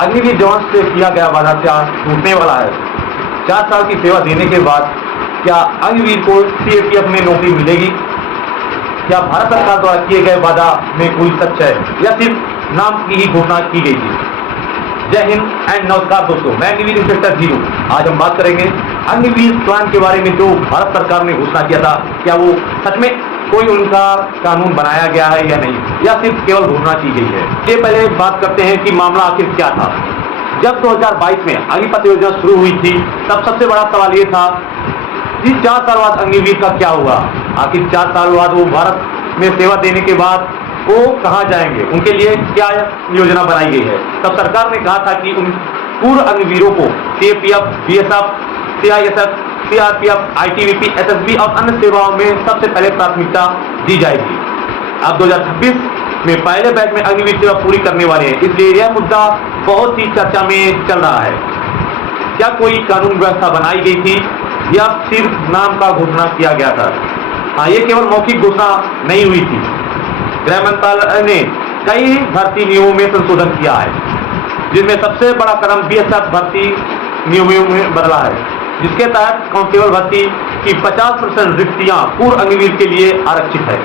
अग्निवीर जवान से किया गया वादा क्या टूटने वाला है? 4 साल की सेवा देने के बाद क्या अग्निवीर को सीएपीएफ में नौकरी मिलेगी? क्या भारत सरकार द्वारा किए गए वादा में कोई सच है या सिर्फ नाम की ही घोषणा की गई थी? जय हिंद एंड नमस्कार दोस्तों, मैं अग्निवीर इंस्पेक्टर जीरो। आज हम बात करेंगे अग्निवीर प्लान के बारे में जो भारत सरकार ने घोषणा किया था। क्या वो सच में कोई उनका कानून बनाया गया है या नहीं, या सिर्फ केवल घोषणा की गई है? ये पहले बात करते हैं कि मामला आखिर क्या था। जब 2022 में अग्निपथ योजना शुरू हुई थी तब सबसे बड़ा सवाल ये था कि 4 साल बाद अग्निवीर का क्या होगा। आखिर 4 साल बाद वो भारत में सेवा देने के बाद वो कहाँ जाएंगे, उनके लिए क्या योजना बनाई गई है। तब सरकार ने कहा था कि उन पूर्व अग्निवीरों को CAPF, BSF, CISF, CRPF, ITBP, SSB और अन्य सेवाओं में सबसे पहले प्राथमिकता दी जाएगी। अब 2026 में पहले बैच में अग्निवीर सेवा पूरी करने वाले हैं, इसलिए यह मुद्दा बहुत ही चर्चा में चल रहा है। क्या कोई कानून व्यवस्था बनाई गई थी या सिर्फ नाम का घोषणा किया गया था? हाँ, ये केवल मौखिक घोषणा नहीं हुई थी। गृह मंत्रालय ने कई भर्ती नियमों में संशोधन किया है, जिसमें सबसे बड़ा कदम बीएसएफ भर्ती नियमों में बदला है, जिसके तहत कांस्टेबल भर्ती की 50% रिक्तियां पूर्व अग्निवीर के लिए आरक्षित है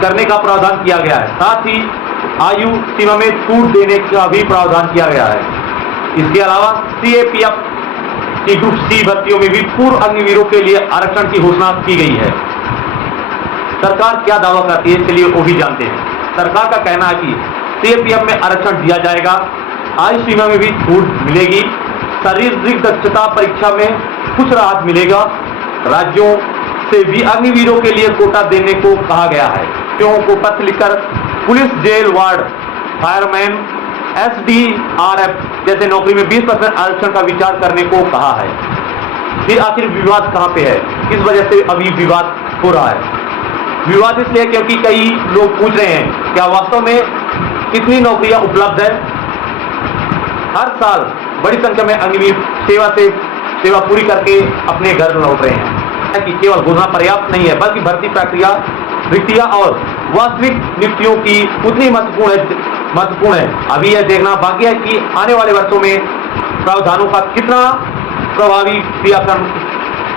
करने का प्रावधान किया गया है। साथ ही आयु सीमा में छूट देने का भी प्रावधान किया गया है। इसके अलावा सीएपीएफ की ग्रुप सी भर्तियों में भी पूर्व अग्निवीरों के लिए आरक्षण की घोषणा की गई है। सरकार क्या दावा करती है, चलिए वो भी जानते हैं। सरकार का कहना है कि सीएपीएफ में आरक्षण दिया जाएगा, आयु सीमा में भी छूट मिलेगी, शारीरिक दक्षता परीक्षा में कुछ राहत मिलेगा, राज्यों से भी अग्निवीरों के लिए कोटा देने को कहा गया है। क्यों को पत्र लिखकर police, jail ward, fireman, SDRF जैसे नौकरी में 20% आरक्षण का विचार करने को कहा है। फिर आखिर विवाद कहाँ पे है, किस वजह से अभी विवाद हो रहा है? विवाद इसलिए क्योंकि कई लोग पूछ रहे हैं क्या वास्तव में कितनी नौकरियां उपलब्ध है। हर साल बड़ी संख्या में अग्निवीर सेवा पूरी करके अपने घर लौट रहे हैं कि केवल घोषणा पर्याप्त नहीं है, बल्कि भर्ती प्रक्रिया, रिक्तियां और वास्तविक नियुक्तियों की उतनी महत्वपूर्ण है। अभी यह देखना बाकी है कि आने वाले वर्षों में प्रावधानों का कितना प्रभावी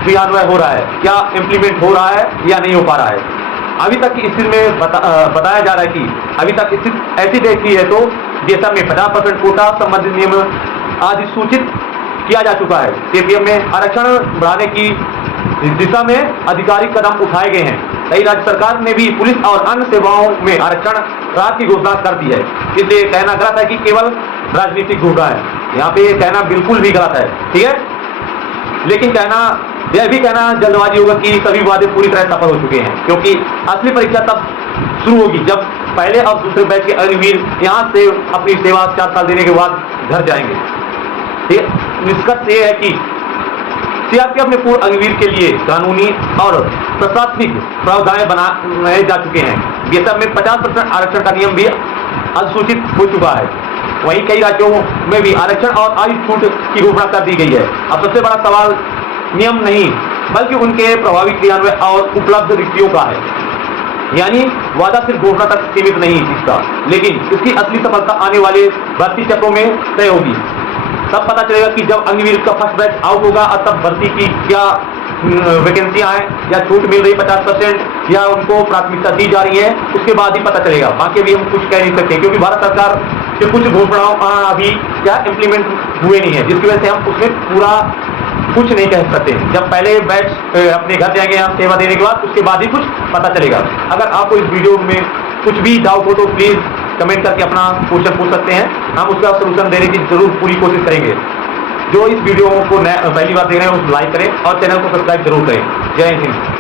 क्रियान्वय हो रहा है, क्या इम्प्लीमेंट हो रहा है या नहीं हो पा रहा है। अभी तक की स्थिति में बताया जा रहा है कि अभी तक स्थिति ऐसी देखी है तो जैसा में 50% कोटा संबंधित नियम आज सूचित किया जा चुका है। सीपीएफ में आरक्षण बढ़ाने की दिशा में आधिकारिक कदम उठाए गए हैं। कई राज्य सरकार ने भी पुलिस और अन्य सेवाओं में आरक्षण राहत की घोषणा कर दी है। इसलिए कहना गलत है कि केवल राजनीतिक घोषणा है, यहाँ पे कहना बिल्कुल भी गलत है, ठीक है। लेकिन यह भी कहना जल्दबाजी होगा कि सभी वादे पूरी तरह सफल हो चुके हैं, क्योंकि असली परीक्षा तब शुरू होगी जब पहले और दूसरे बैच के अग्निवीर यहाँ से अपनी सेवा 4 साल देने के बाद घर जाएंगे। ठीक है, निष्कर्ष ये है कि सीआरपीएफ में पूर्व अग्निवीर के लिए कानूनी और प्रशासनिक प्रावधान बनाए जा चुके हैं। ये सब में 50% आरक्षण का नियम भी अधिसूचित हो चुका है। वहीं कई राज्यों में भी आरक्षण और आयु छूट की घोषणा कर दी गई है। अब सबसे बड़ा सवाल नियम नहीं बल्कि उनके प्रभावी क्रियान्वयन और उपलब्ध रिक्तियों का है। यानी वादा सिर्फ घोषणा तक सीमित नहीं इसका, लेकिन इसकी असली सफलता आने वाले भर्ती चक्रों में तय होगी। तब पता चलेगा कि जब अग्निवीर का फर्स्ट बैच आउट होगा और तब भर्ती की क्या वैकेंसियां हैं या छूट मिल रही 50% या उनको प्राथमिकता दी जा रही है, उसके बाद ही पता चलेगा। बाकी भी हम कुछ कह नहीं सकते क्योंकि भारत सरकार के कुछ घोषणाओं अभी क्या इम्प्लीमेंट हुए नहीं है, जिसकी वजह से हम उसमें पूरा कुछ नहीं कह सकते। जब पहले बैच अपने घर जाएंगे हम सेवा देने के बाद, उसके बाद ही कुछ पता चलेगा। अगर आपको इस वीडियो में कुछ भी डाउट हो तो प्लीज कमेंट करके अपना क्वेश्चन पूछ सकते हैं, हम उसका सलूशन देने की जरूर पूरी कोशिश करेंगे। जो इस वीडियो को पहली बार देख रहे हैं उस लाइक करें और चैनल को सब्सक्राइब जरूर करें। जय हिंद।